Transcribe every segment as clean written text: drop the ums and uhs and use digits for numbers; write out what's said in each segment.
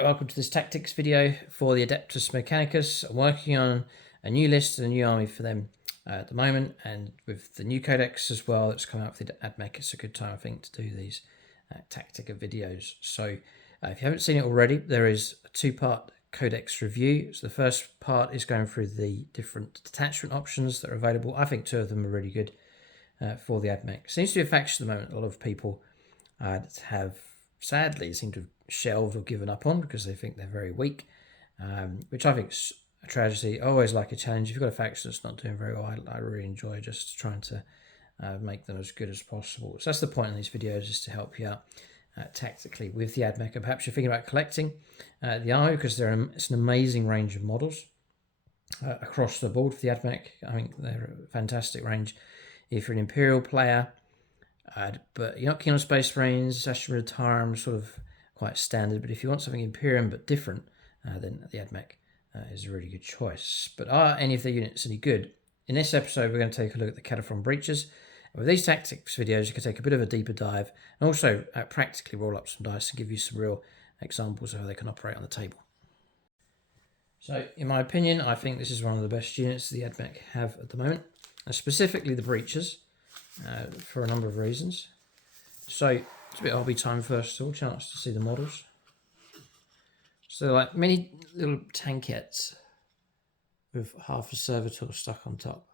Right, welcome to this tactics video for the Adeptus Mechanicus. I'm working on a new list and a new army for them at the moment, and with the new codex as well that's come out for the AdMech, it's a good time I think to do these Tactica videos. So if you haven't seen it already, there is a two-part codex review. So the first part is going through the different detachment options that are available. I think two of them are really good for the AdMech. Seems to be a faction at the moment. A lot of people have sadly seem to have shelved or given up on because they think they're very weak, which I think is a tragedy. I always like a challenge. If you've got a faction that's not doing very well, I really enjoy just trying to make them as good as possible. So that's the point in these videos, is to help you out tactically with the AdMech. And perhaps you're thinking about collecting the army, because it's an amazing range of models across the board for the AdMech. I think they're a fantastic range. If you're an Imperial player, but you're not keen on Space Marines, Ashram sort of quite standard. But if you want something Imperium but different, then the AdMech is a really good choice. But are any of the units any good? In this episode, we're going to take a look at the Kataphron Breachers. With these tactics videos, you can take a bit of a deeper dive and also practically roll up some dice and give you some real examples of how they can operate on the table. So, in my opinion, I think this is one of the best units the AdMech have at the moment, and specifically the Breachers. For a number of reasons. So it's a bit hobby time first of all, chance to see the models. So like many little tankettes with half a servitor stuck on top.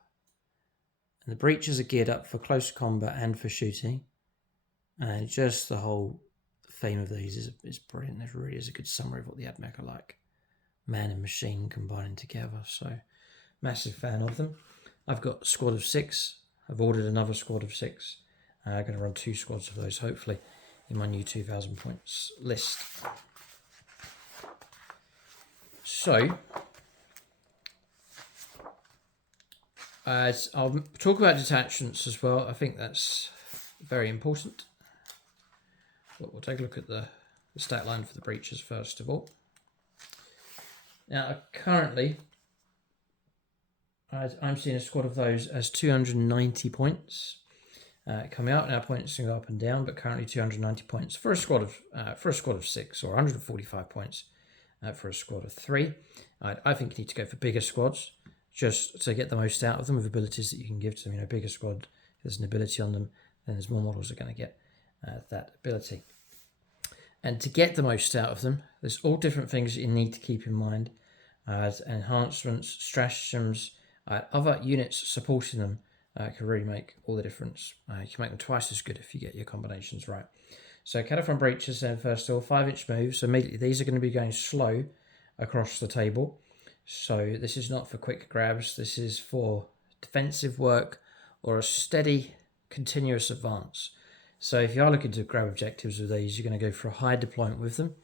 And the Breachers are geared up for close combat and for shooting. And just the whole theme of these is brilliant. There really is a good summary of what the AdMech are like. Man and machine combining together. So massive fan of them. I've got a squad of 6. I've ordered another squad of 6. I'm going to run 2 squads of those, hopefully, in my new 2,000 points list. So, I'll talk about detachments as well. I think that's very important. But we'll take a look at the stat line for the Breachers first of all. Now, currently, I'm seeing a squad of those as 290 points coming out. Now points can go up and down, but currently 290 points for a squad of 6, or 145 points for a squad of 3. I think you need to go for bigger squads just to get the most out of them with abilities that you can give to them. You know, bigger squad, if there's an ability on them, then there's more models that are going to get that ability. And to get the most out of them, there's all different things that you need to keep in mind as enhancements, stratagems. Other units supporting them can really make all the difference. You can make them twice as good if you get your combinations right. So Kataphron Breachers then, first of all, 5-inch moves. So immediately these are going to be going slow across the table. So this is not for quick grabs. This is for defensive work or a steady, continuous advance. So if you are looking to grab objectives with these, you're going to go for a high deployment with them.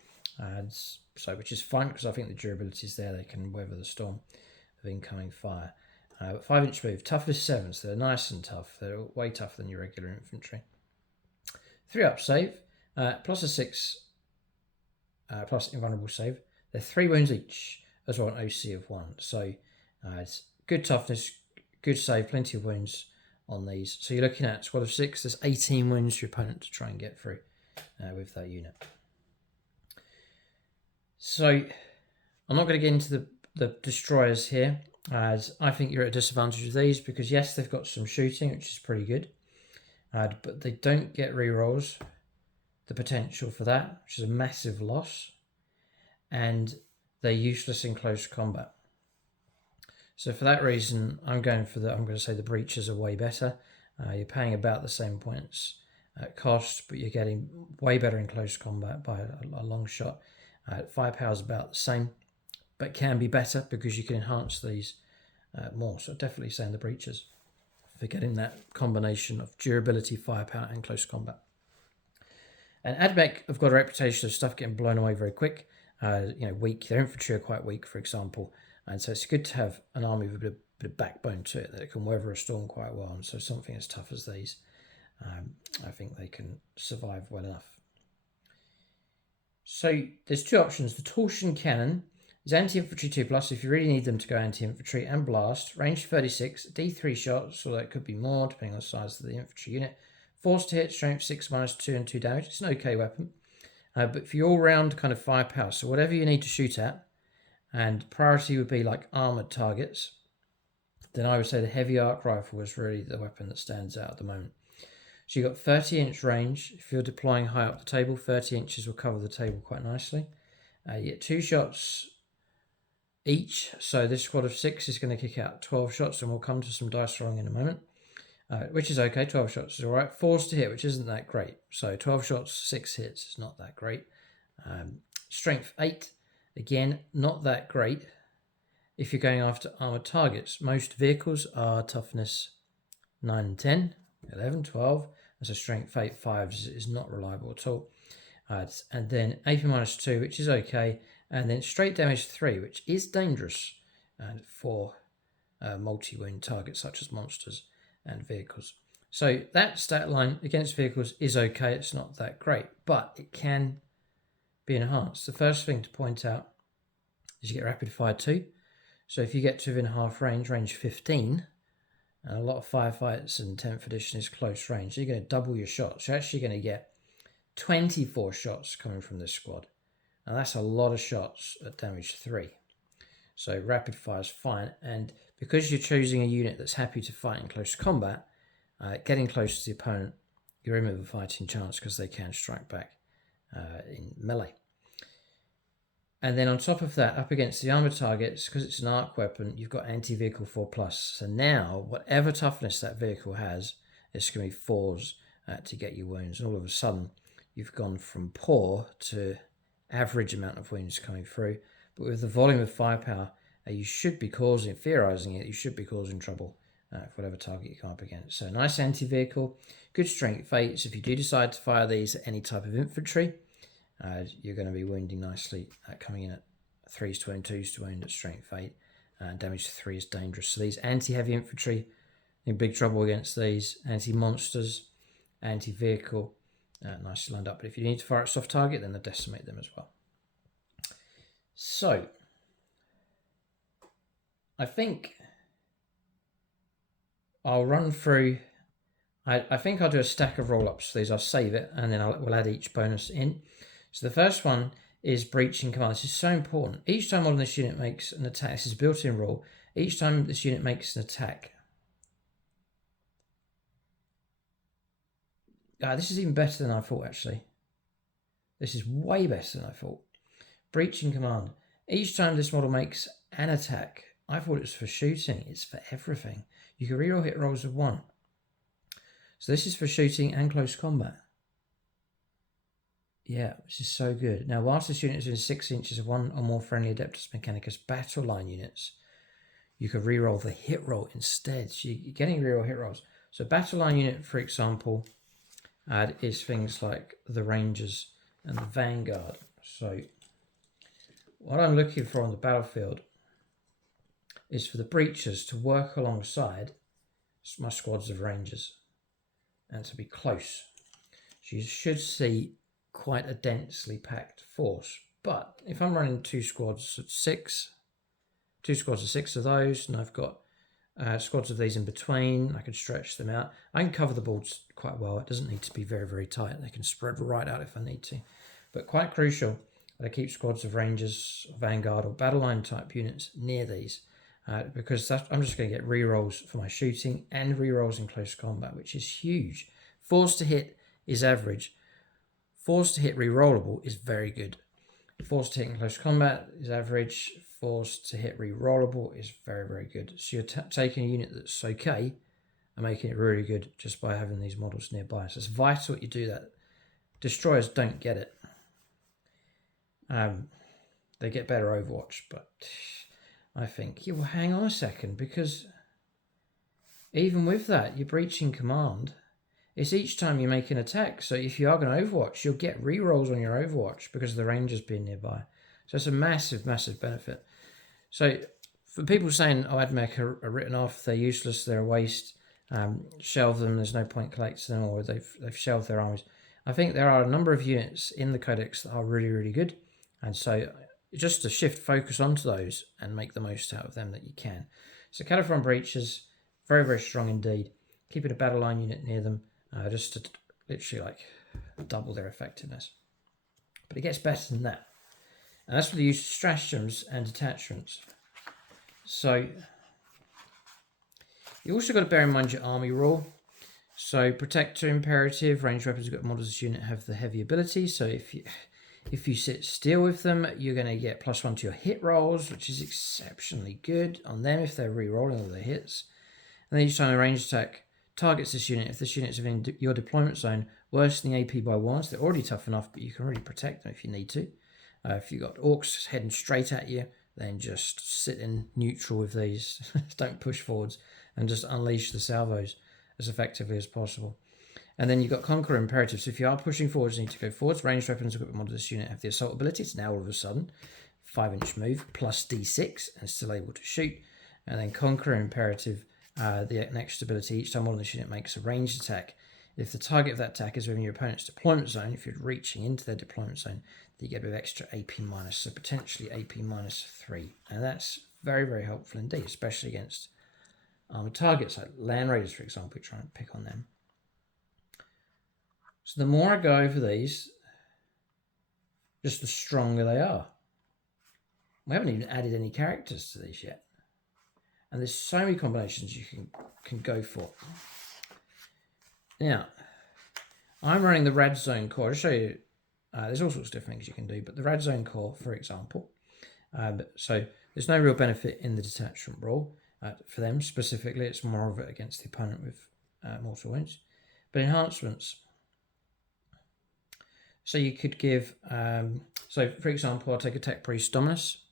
Which is fine, because I think the durability is there. They can weather the storm of incoming fire. 5-inch move, toughness 7, so they're nice and tough. They're way tougher than your regular infantry. 3-up save, plus a 6, plus invulnerable save. They're 3 wounds each, as well, an OC of 1. So it's good toughness, good save, plenty of wounds on these. So you're looking at squad of 6. There's 18 wounds to your opponent to try and get through with that unit. So I'm not going to get into the destroyers here, as I think you're at a disadvantage with these, because yes, they've got some shooting, which is pretty good, but they don't get rerolls, the potential for that, which is a massive loss, and they're useless in close combat. So for that reason, I'm going to say the Breachers are way better. You're paying about the same points at cost, but you're getting way better in close combat by a long shot. Firepower is about the same, but can be better because you can enhance these more. So definitely saying the Breachers for getting that combination of durability, firepower, and close combat. And AdMech have got a reputation of stuff getting blown away very quick. Weak. Their infantry are quite weak, for example, and so it's good to have an army with a bit of backbone to it that can weather a storm quite well. And so something as tough as these, I think they can survive well enough. So there's 2 options. The Torsion Cannon is anti-infantry 2+, if you really need them to go anti-infantry, and blast. Range 36, D3 shots, so that could be more depending on the size of the infantry unit. Force to hit, strength 6, -2 and 2 damage. It's an okay weapon. But for your all-round kind of firepower, so whatever you need to shoot at, and priority would be like armored targets, then I would say the heavy arc rifle is really the weapon that stands out at the moment. So you've got 30-inch range. If you're deploying high up the table, 30 inches will cover the table quite nicely. You get 2 shots each, so this squad of 6 is going to kick out 12 shots, and we'll come to some dice rolling in a moment, which is okay. 12 shots is all right. 4s to hit, which isn't that great. So 12 shots, 6 hits is not that great. Strength 8, again, not that great if you're going after armored targets. Most vehicles are toughness 9 and 10, 11, 12. As a strength 8, 5 is not reliable at all. And then AP -2, which is okay. And then straight damage 3, which is dangerous for multi-wound targets such as monsters and vehicles. So that stat line against vehicles is okay. It's not that great, but it can be enhanced. The first thing to point out is you get rapid fire 2. So if you get to within half range, range 15, and a lot of firefights and 10th edition is close range, so you're going to double your shots. You're actually going to get 24 shots coming from this squad. Now that's a lot of shots at damage 3. So rapid fire is fine, and because you're choosing a unit that's happy to fight in close combat, getting close to the opponent, you're in with a fighting chance because they can strike back in melee. And then on top of that, up against the armored targets, because it's an arc weapon, you've got anti-vehicle 4+. So now, whatever toughness that vehicle has, it's going to be 4s to get you wounds. And all of a sudden, you've gone from poor to average amount of wounds coming through. But with the volume of firepower, you should be theorizing it, you should be causing trouble for whatever target you come up against. So nice anti-vehicle, good strength 8s. If you do decide to fire these at any type of infantry, you're going to be wounding nicely, coming in at 3s to wound, 2s to wound at strength 8, and damage 3 is dangerous. So these anti-heavy infantry, in big trouble against these. Anti-monsters, anti-vehicle, nicely lined up. But if you need to fire at soft target, then they decimate them as well. So, I think I'll run through. I think I'll do a stack of roll-ups for these. I'll save it, and then we'll add each bonus in. So the first one is breaching command. This is so important. Each time one of this unit makes an attack, this is a built-in rule. Each time this unit makes an attack, this is even better than I thought, actually. This is way better than I thought. Breaching command. Each time this model makes an attack, I thought it was for shooting. It's for everything. You can reroll hit rolls of 1. So this is for shooting and close combat. Yeah, this is so good. Now, whilst this unit is in 6 inches of 1 or more friendly Adeptus Mechanicus battle line units, you can reroll the hit roll instead. So you're getting reroll hit rolls. So battle line unit, for example, is things like the Rangers and the Vanguard. So what I'm looking for on the battlefield is for the Breachers to work alongside my squads of Rangers and to be close. So you should see quite a densely packed force. But if I'm running 2 squads of 6, 2 squads of 6 of those, and I've got squads of these in between, I can stretch them out. I can cover the boards quite well. It doesn't need to be very, very tight. They can spread right out if I need to. But quite crucial that I keep squads of Rangers, Vanguard, or battle line type units near these. Because I'm just going to get rerolls for my shooting and rerolls in close combat, which is huge. Force to hit is average. Force to hit rerollable is very good. Force to hit in close combat is average. Force to hit rerollable is very, very good. So you're taking a unit that's okay and making it really good just by having these models nearby. So it's vital that you do that. Destroyers don't get it. They get better Overwatch, but I think, yeah, well, hang on a second, because even with that, you're breaching command. It's each time you make an attack. So if you are going to Overwatch, you'll get rerolls on your Overwatch because of the Rangers being nearby. So it's a massive, massive benefit. So for people saying, oh, AdMech are written off, they're useless, they're a waste, shelve them, there's no point collecting them, or they've shelved their armies. I think there are a number of units in the Codex that are really, really good. And so just to shift focus onto those and make the most out of them that you can. So Kataphron Breachers, very, very strong indeed. Keeping a battle line unit near them, just to literally like double their effectiveness. but it gets better than that. And that's with the use of stratagems and detachments. So you also got to bear in mind your army rule. So protector imperative, ranged weapons you've got models of this unit have the heavy ability. So if you sit still with them, you're going to get +1 to your hit rolls, which is exceptionally good on them if they're re-rolling all their hits. And then each time a ranged attack targets this unit, if this unit is within your deployment zone, worsening AP by 1, so they're already tough enough, but you can really protect them if you need to. If you've got orcs heading straight at you, then just sit in neutral with these. Don't push forwards and just unleash the salvos as effectively as possible. And then you've got Conqueror Imperative. So if you are pushing forwards, you need to go forwards. Ranged weapons equipped with this unit have the assault ability. It's now all of a sudden 5-inch move plus D6 and still able to shoot. And then Conqueror Imperative, the next ability, each time one of this unit makes a ranged attack, if the target of that attack is within your opponent's deployment zone, if you're reaching into their deployment zone, you get a bit of extra AP minus, so potentially AP -3. And that's very, very helpful indeed, especially against armored targets like Land Raiders, for example. We try and pick on them. So the more I go over these, just the stronger they are. We haven't even added any characters to these yet. And there's so many combinations you can go for. Now, I'm running the Rad Zone core. I'll show you, there's all sorts of different things you can do, but the Rad Zone core, for example. So there's no real benefit in the detachment rule for them specifically. It's more of it against the opponent with mortal wounds. But enhancements. So you could give, so for example, I'll take a Tech Priest Dominus.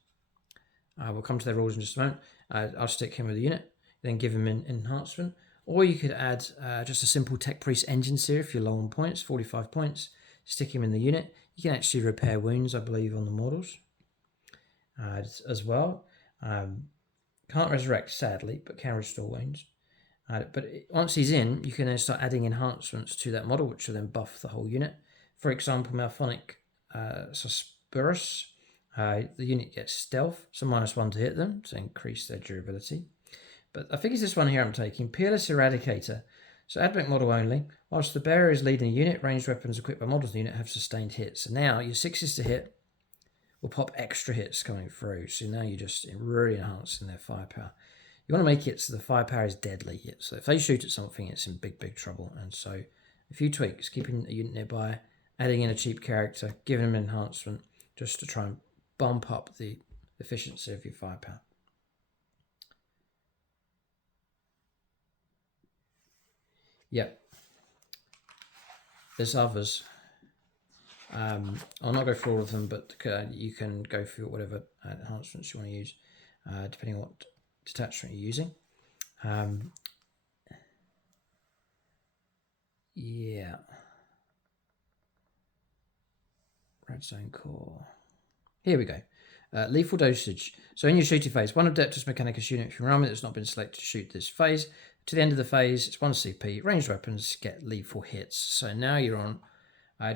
We'll come to their rules in just a moment. I'll stick him with a unit, then give him an enhancement. Or you could add just a simple Tech Priest Engine Seer if you're low on points, 45 points. Stick him in the unit. You can actually repair wounds, I believe, on the models as well. Can't resurrect, sadly, but can restore wounds. But once he's in, you can then start adding enhancements to that model, which will then buff the whole unit. For example, Malphonic Suspirus, the unit gets stealth, so -1 to hit them, to increase their durability. But I think it's this one here I'm taking, Peerless Eradicator. So Admech model only. Whilst the bearer is leading a unit, ranged weapons equipped by models in the unit have sustained hits. So now your 6s to hit will pop extra hits coming through. So now you're just really enhancing their firepower. You want to make it so the firepower is deadly. So if they shoot at something, it's in big, big trouble. And so a few tweaks, keeping a unit nearby, adding in a cheap character, giving them enhancement, just to try and bump up the efficiency of your firepower. Yep. There's others. I'll not go through all of them, but you can go through whatever enhancements you want to use, depending on what detachment you're using. Yeah. Red Zone Core. Here we go. Lethal dosage. So in your shooting phase, one Adeptus Mechanicus unit from your army that's not been selected to shoot this phase. To the end of the phase, it's 1 CP. Ranged weapons get lethal hits. So now you're on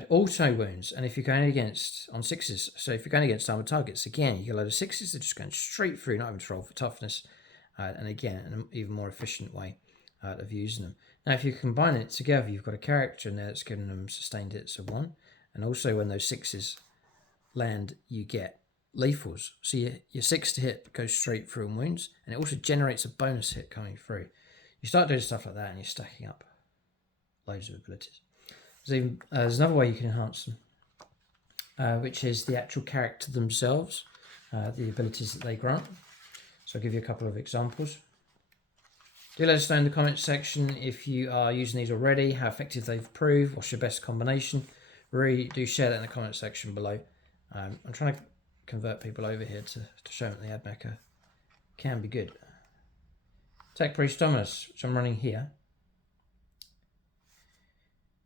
auto wounds. And if you're going against, on 6s, so if you're going against armored targets, again, you get a load of 6s, they're just going straight through, not having to roll for toughness. And again, an even more efficient way of using them. Now, if you combine it together, you've got a character in there that's giving them sustained hits of 1. And also when those 6s land, you get lethals. So your 6 to hit goes straight through and wounds, and it also generates a bonus hit coming through. You start doing stuff like that and you're stacking up loads of abilities. There's another way you can enhance them, which is the actual character themselves, the abilities that they grant. So I'll give you a couple of examples. Do let us know in the comments section if you are using these already, how effective they've proved, what's your best combination. Really do share that in the comment section below. I'm trying to convert people over here to show them the Admecha can be good. Tech Priest Dominus, which I'm running here.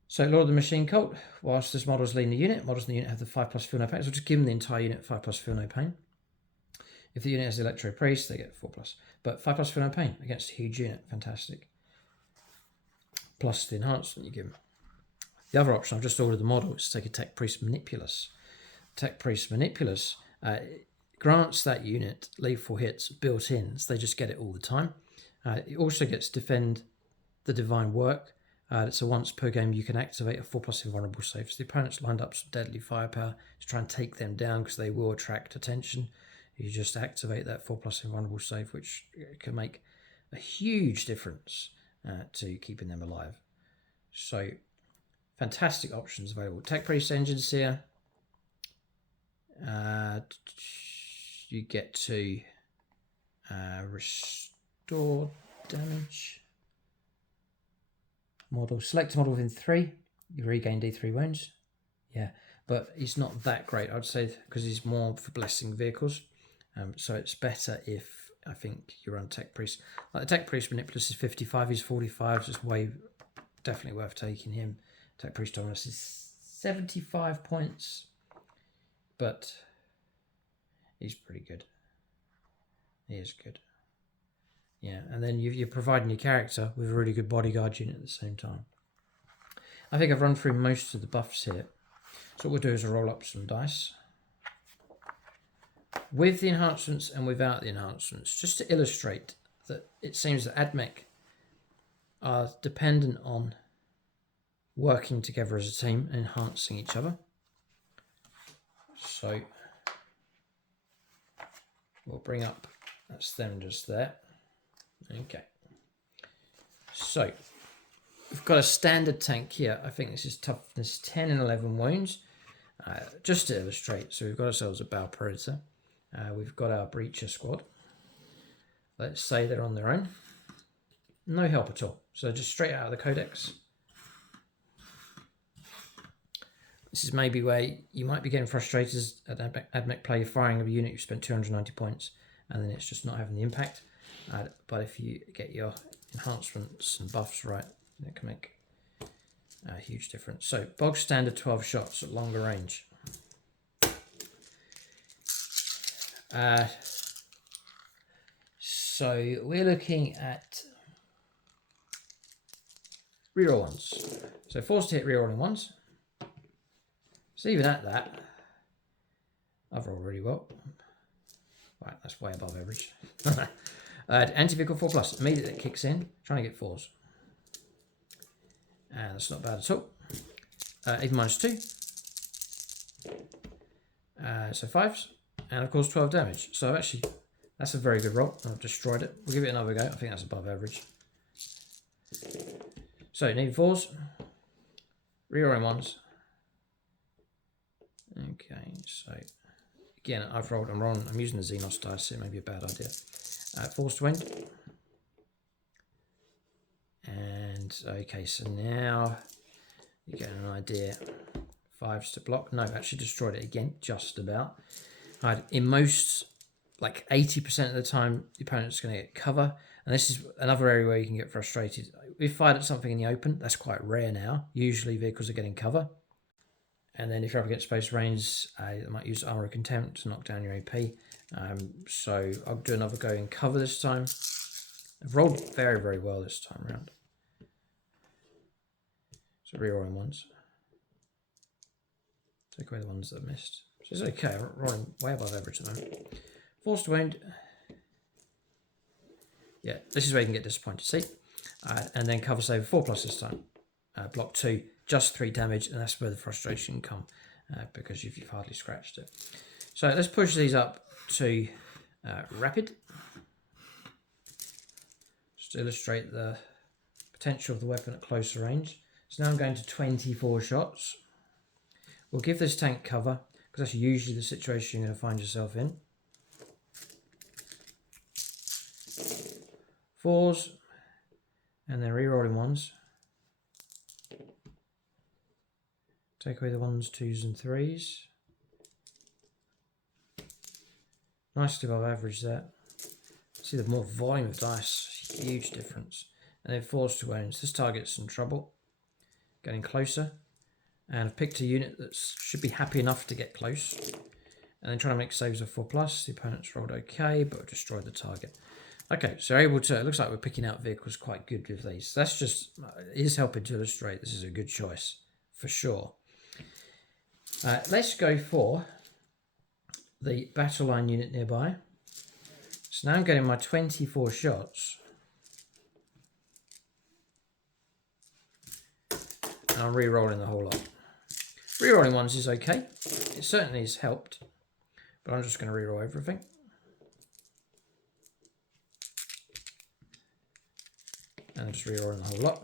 So Lord of the Machine Cult, whilst this model is leading the unit, models in the unit have the 5+ feel no pain. So we'll just give them the entire unit 5+ feel no pain. If the unit has the Electro Priest, they get 4+. But 5+ feel no pain against a huge unit, fantastic. Plus the enhancement you give them. The other option, I've just ordered the model, is to take a Tech Priest Manipulus. Tech Priest Manipulus grants that unit lethal hits built in, so they just get it all the time. It also gets Defend the Divine Work, So once per game you can activate a 4+ invulnerable save. So the opponent's lined up some deadly firepower to try and take them down because they will attract attention. You just activate that 4+ invulnerable save, which can make a huge difference to keeping them alive. So fantastic options available. Tech Priest engines here. You get to restore damage. Model. Select a model within 3. You regain D3 wounds. Yeah, but he's not that great, I'd say, because he's more for blessing vehicles. So it's better if, I think, you run Tech Priest. Like the Tech Priest Manipulus is 55, he's 45, so it's definitely worth taking him. Tech Priest Dominus is 75 points, but he's pretty good. He is good. Yeah, and then you're providing your character with a really good bodyguard unit at the same time. I think I've run through most of the buffs here. So what we'll do is roll up some dice. With the enhancements and without the enhancements, just to illustrate that it seems that AdMech are dependent on working together as a team and enhancing each other. So we'll bring up, that's them just there. Okay. So we've got a standard tank here. I think this is toughness 10 and 11 wounds. Just to illustrate, so we've got ourselves a Bow Predator. We've got our Breacher squad. Let's say they're on their own. No help at all. So just straight out of the Codex. This is maybe where you might be getting frustrated as an AdMech player firing a unit you spent 290 points and then it's just not having the impact. But if you get your enhancements and buffs right, it can make a huge difference. So bog standard 12 shots at longer range. So we're looking at reroll ones. So forced to hit rerolling ones. So even at that, I've rolled really well. Right, that's way above average. Anti-vehicle 4+, immediately it kicks in, trying to get 4s. And that's not bad at all. Even -2. So 5s, and of course 12 damage. So actually, that's a very good roll. I've destroyed it. We'll give it another go. I think that's above average. So need 4s, rerolling 1s. Okay, so again, I'm using the Xenos dice, so it may be a bad idea. Force to wind. And okay, so now you get an idea. 5s to block. No, actually destroyed it again, just about. In most, like 80% of the time, the opponent's going to get cover. And this is another area where you can get frustrated. We've fired at something in the open. That's quite rare now. Usually vehicles are getting cover. And then if you're up against space range, I might use Armor of Contempt to knock down your AP. So I'll do another go in cover this time. I've rolled very, very well this time around. So rerolling ones. Take away the ones that I missed. So it's okay, I'm rolling way above average at the moment. Forced to wound. Yeah, this is where you can get disappointed, see? And then cover save 4+ this time. Block 2, just 3 damage, and that's where the frustration can come, because you've hardly scratched it. So let's push these up to rapid. Just to illustrate the potential of the weapon at closer range. So now I'm going to 24 shots. We'll give this tank cover, because that's usually the situation you're going to find yourself in. 4s, and then rerolling 1s. Take away the 1s, 2s, and 3s. Nicely above average there. See the more volume of dice, huge difference. And then 4s to wounds. This target's in trouble. Getting closer. And I've picked a unit that should be happy enough to get close. And then trying to make saves of 4+. The opponent's rolled okay, but destroyed the target. Okay, so able to, it looks like we're picking out vehicles quite good with these. That's just, it is helping to illustrate this is a good choice, for sure. Let's go for the battle line unit nearby. So now I'm getting my 24 shots. and I'm re-rolling the whole lot. Re-rolling ones is okay. It certainly has helped, but I'm just going to re-roll everything. And I'm just re-rolling the whole lot.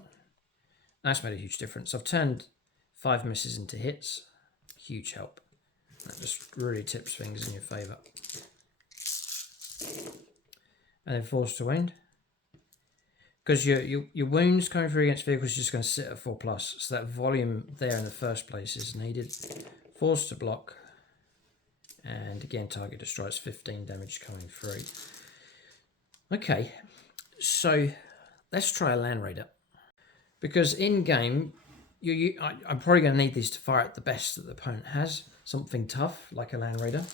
That's made a huge difference. I've turned 5 misses into hits. Huge help. That just really tips things in your favour. And then force to wound. Because your wounds coming through against vehicles is just going to sit at 4+. So that volume there in the first place is needed. Force to block. And again, target destroys, 15 damage coming through. Okay, so let's try a Land Raider. Because in game, I'm probably going to need these to fire at the best that the opponent has. Something tough, like a Land Raider.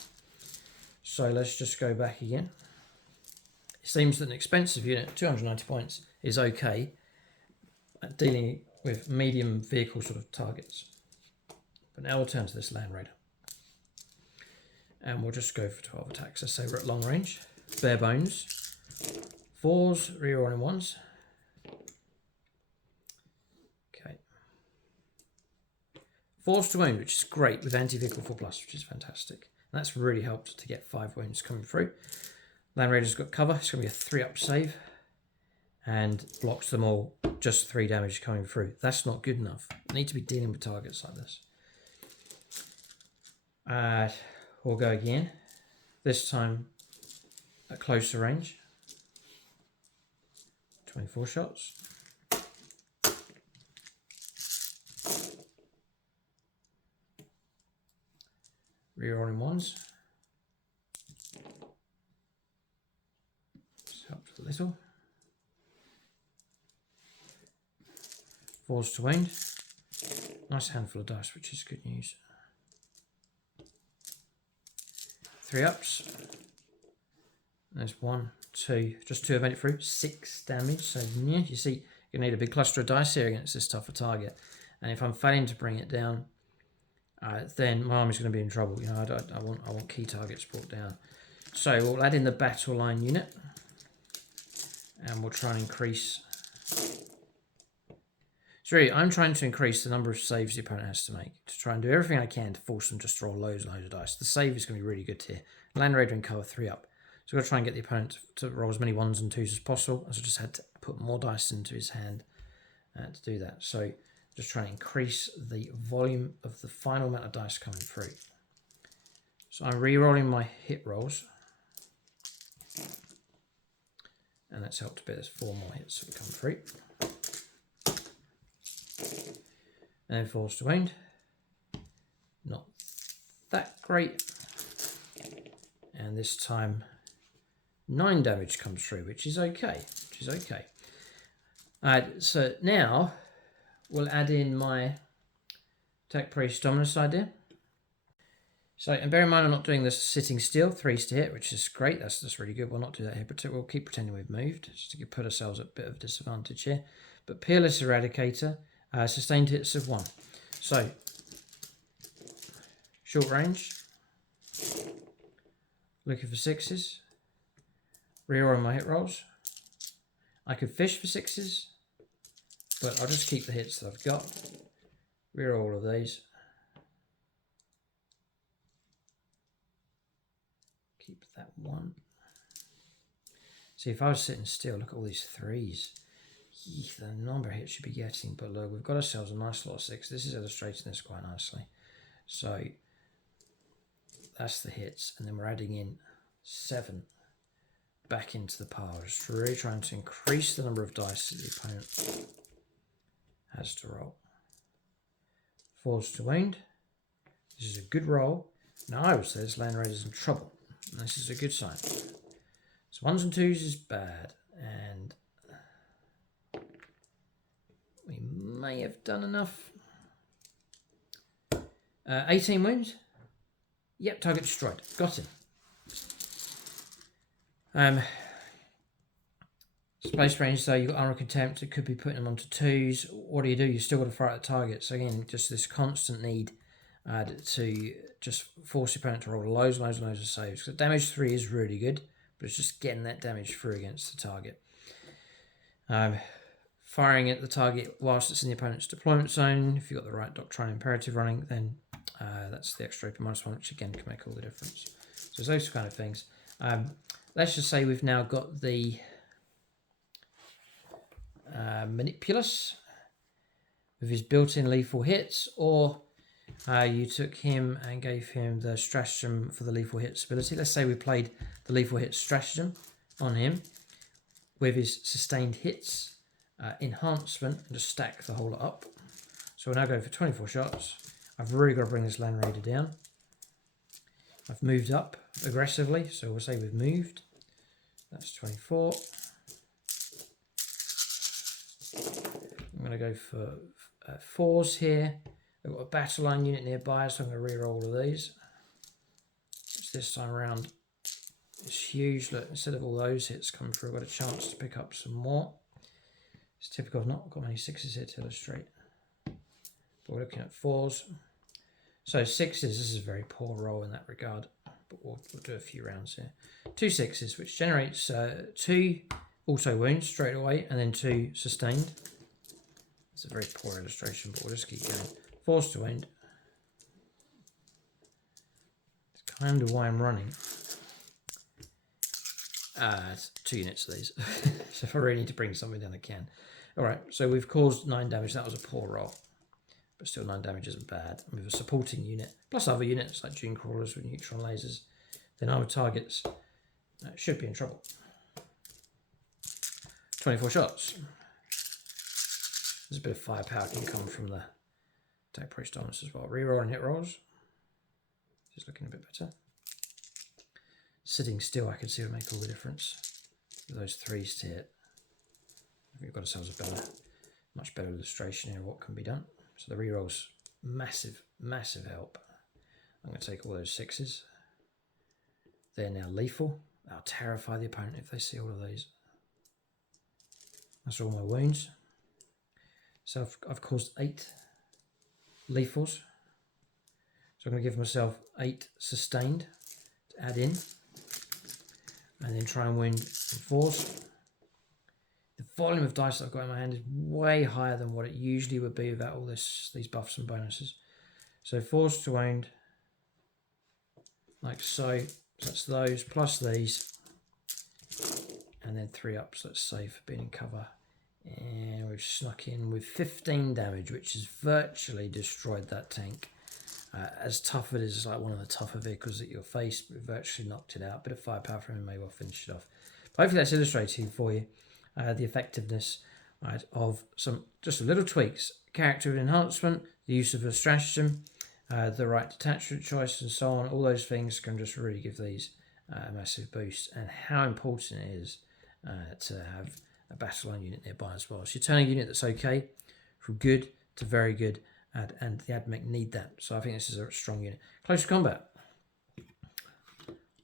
So let's just go back again. It seems that an expensive unit, 290 points, is okay at dealing with medium vehicle sort of targets. But now we'll turn to this Land Raider. And we'll just go for 12 attacks. Let's say we're at long range. Bare bones. 4s, rerolling 1s. Okay. Force to wound, which is great with anti-vehicle 4+, which is fantastic. And that's really helped to get 5 wounds coming through. Land Raider's got cover. It's going to be a 3-up save. And blocks them all. Just 3 damage coming through. That's not good enough. I need to be dealing with targets like this. We'll go again. This time at closer range. 24 shots. Rerolling 1s. This helps a little. 4s to wound. Nice handful of dice, which is good news. 3 ups. There's 1, 2, just 2 have made it through. 6 damage. So yeah, you see, you need a big cluster of dice here against this tougher target. And if I'm failing to bring it down, then my army's going to be in trouble. You know, I want key targets brought down. So we'll add in the battle line unit, and we'll try and increase. So really, I'm trying to increase the number of saves the opponent has to make, to try and do everything I can to force them just to roll loads and loads of dice. The save is going to be really good here. Land Raider and cover 3 up. So I've got to try and get the opponent to roll as many 1s and 2s as possible. So I just had to put more dice into his hand to do that. So just trying to increase the volume of the final amount of dice coming through. So I'm re-rolling my hit rolls. And that's helped a bit. There's 4 more hits that come through. And then force to wound. Not that great. And this time 9 damage comes through, which is okay. So now we'll add in my Tech Priest Dominus idea. So, and bear in mind I'm not doing this sitting still, 3s to hit, which is great. That's really good. We'll not do that here, but we'll keep pretending we've moved, just to put ourselves at a bit of disadvantage here. But Peerless Eradicator, sustained hits of 1. So, short range, looking for 6s, rerolling my hit rolls. I could fish for 6s, but I'll just keep the hits that I've got. Reroll all of these. Keep that 1. See, if I was sitting still, look at all these 3s. The number of hits should be getting, but look, we've got ourselves a nice lot of 6. This is illustrating this quite nicely. So that's the hits, and then we're adding in 7 back into the pile. Just really trying to increase the number of dice that the opponent has to roll. Force to wound. This is a good roll. Now I would say this Land Raider's in trouble. And this is a good sign. So 1s and 2s is bad, and we may have done enough. 18 wounds. Yep, target destroyed. Got him. Space range, so you've got armor contempt. It could be putting them onto 2s. What do? You still got to fire at the target. So again, just this constant need to just force your opponent to roll loads and loads of saves. So damage 3 is really good, but it's just getting that damage through against the target. firing at the target whilst it's in the opponent's deployment zone. If you've got the right doctrine imperative running, then that's the extra open -1, which again can make all the difference. So those kind of things. Let's just say we've now got the Manipulus with his built-in lethal hits, or you took him and gave him the stratagem for the lethal hits ability. Let's say we played the lethal hits stratagem on him with his sustained hits enhancement, and just stack the whole lot up. So we'll now go for 24 shots. I've really got to bring this Land Raider down. I've moved up aggressively, so we'll say we've moved. That's 24. I'm going to go for 4s here. I've got a battle line unit nearby, so I'm going to reroll all of these. This time around, it's huge. Look, instead of all those hits coming through, I've got a chance to pick up some more. It's typical, I've not got many 6s here to illustrate. But we're looking at 4s. So 6s, this is a very poor roll in that regard. But we'll do a few rounds here. 2 6s, which generates 2 auto wounds straight away, and then 2 sustained. It's a very poor illustration, but we'll just keep going. 4s to wound. It's kind of why I'm running. It's 2 units of these. So if I really need to bring something down, I can. Alright, so we've caused 9 damage. That was a poor roll. But still 9 damage isn't bad. And with a supporting unit, plus other units like Dune Crawlers with neutron lasers, then our targets should be in trouble. 24 shots. There's a bit of firepower can come from the attack priest on us as well. Reroll and hit rolls. Just looking a bit better. Sitting still, I can see would make all the difference. With those 3s to hit. We've got ourselves a much better illustration here of what can be done. So the reroll's massive, massive help. I'm going to take all those 6s. They're now lethal. That'll terrify the opponent if they see all of these. That's all my wounds. So I've caused 8 lethals. So I'm going to give myself 8 sustained to add in. And then try and wound 4s. The volume of dice that I've got in my hand is way higher than what it usually would be without all these buffs and bonuses. So 4s to wound, like so. So that's those, plus these. And then 3 ups, let's say, for being in cover. And we've snuck in with 15 damage, which has virtually destroyed that tank. As tough it is, like one of the tougher vehicles that you'll face, but virtually knocked it out. A bit of firepower from him, maybe I'll finish it off. But hopefully that's illustrating for you the effectiveness, right, of some just little tweaks. Character enhancement, the use of a stratagem, the right detachment choice, and so on. All those things can just really give these a massive boost. And how important it is to have a battle line unit nearby as well. So you turn a unit that's okay from good to very good, and the AdMech need that. So I think this is a strong unit. Close combat.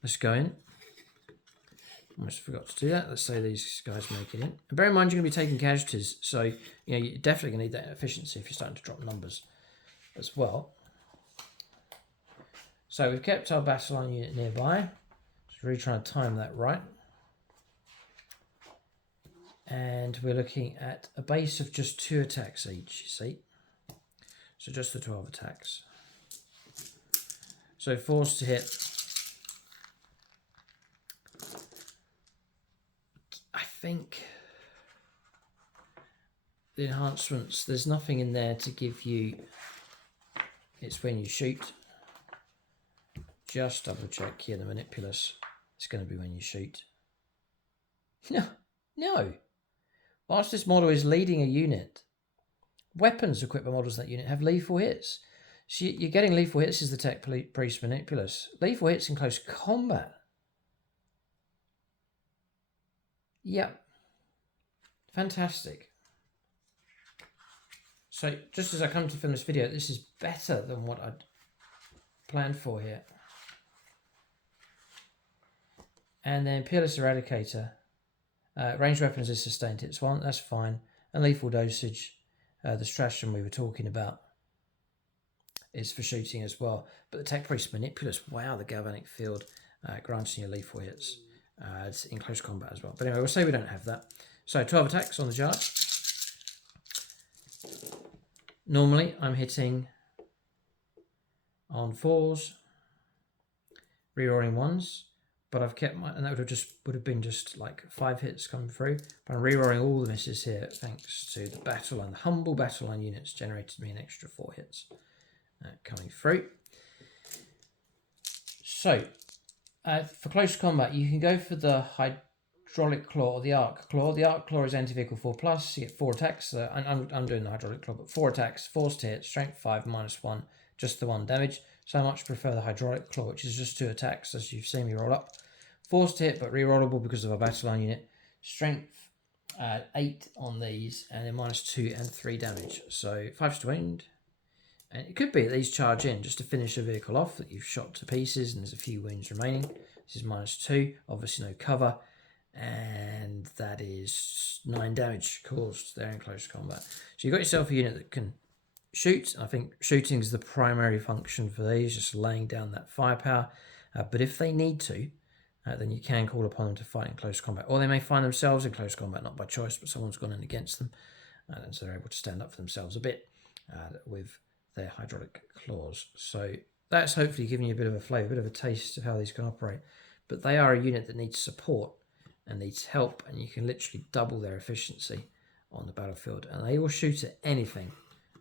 Let's go in. Almost forgot to do that. Let's say these guys make it in. And bear in mind you're going to be taking casualties, so you're definitely going to need that efficiency if you're starting to drop numbers as well. So we've kept our battle line unit nearby. Just really trying to time that right. And we're looking at a base of just 2 attacks each, you see. So just the 12 attacks. So 4s to hit. I think the enhancements, there's nothing in there to give you, it's when you shoot. Just double check here, the Manipulus, it's going to be when you shoot. No. Whilst this model is leading a unit, weapons equipped by models in that unit have lethal hits. So you're getting lethal hits as the Tech Priest Manipulus. Lethal hits in close combat. Yep. Fantastic. So just as I come to film this video, this is better than what I'd planned for here. And then Peerless Eradicator. Ranged weapons is sustained hits 1, that's fine. And lethal dosage, the stratagem we were talking about, is for shooting as well. But the Tech Priest Manipulus, wow, the galvanic field, granting you lethal hits. It's in close combat as well. But anyway, we'll say we don't have that. So 12 attacks on the charge. Normally I'm hitting on 4s, rerolling 1s, but I've kept my, and that would have been just like 5 hits coming through. But I'm rerolling all the misses here thanks to the battle line. The humble battle line units generated me an extra 4 hits coming through. So for close combat, you can go for the hydraulic claw or the arc claw. The arc claw is anti-vehicle 4+. You get 4 attacks. I'm doing the hydraulic claw, but 4 attacks, force to hit, strength 5, -1, just the 1 damage. So I much prefer the hydraulic claw, which is just 2 attacks, as you've seen me roll up. Force to hit, but rerollable because of our battle line unit. Strength 8 on these, and then -2 and 3 damage. So 5 to wound. And it could be that these charge in just to finish a vehicle off that you've shot to pieces, and there's a few wounds remaining. This is -2, obviously no cover, and that is 9 damage caused there in close combat. So you've got yourself a unit that can shoot. I think shooting is the primary function for these, just laying down that firepower. But if they need to, then you can call upon them to fight in close combat. Or they may find themselves in close combat, not by choice, but someone's gone in against them, and so they're able to stand up for themselves a bit with their hydraulic claws. So that's hopefully giving you a bit of a flavour, a bit of a taste of how these can operate. But they are a unit that needs support and needs help, and you can literally double their efficiency on the battlefield. And they will shoot at anything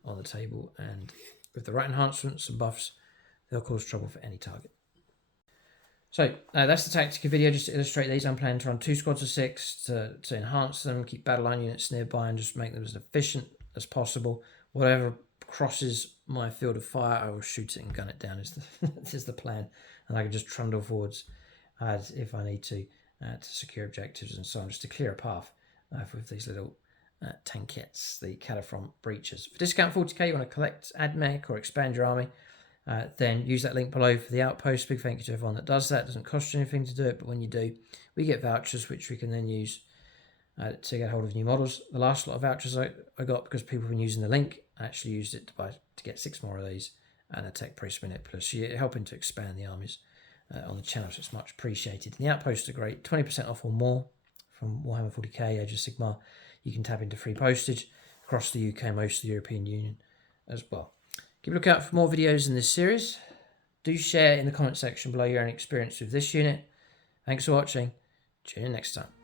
on the table, and with the right enhancements and buffs, they'll cause trouble for any target. So that's the tactical video, just to illustrate these. I'm planning to run 2 squads of 6 to enhance them, keep battle line units nearby, and just make them as efficient as possible. Whatever crosses my field of fire, I will shoot it and gun it down is the plan, and I can just trundle forwards if I need to secure objectives and so on, just to clear a path with these little tankettes, the Kataphron Breachers. For discount 40k, you want to collect, add mech, or expand your army, then use that link below for the outpost. Big thank you to everyone that does that. It doesn't cost you anything to do it, but when you do, we get vouchers which we can then use to get hold of new models. The last lot of vouchers I got, because people have been using the link, I actually used it to get 6 more of these and a tech priest minute plus. You're helping to expand the armies on the channel, so it's much appreciated. And the outposts are great, 20% off or more from Warhammer 40k, Age of Sigmar. You can tap into free postage across the UK, most of the European Union as well. Keep a lookout for more videos in this series. Do share in the comment section below your own experience with this unit. Thanks for watching. Tune in next time.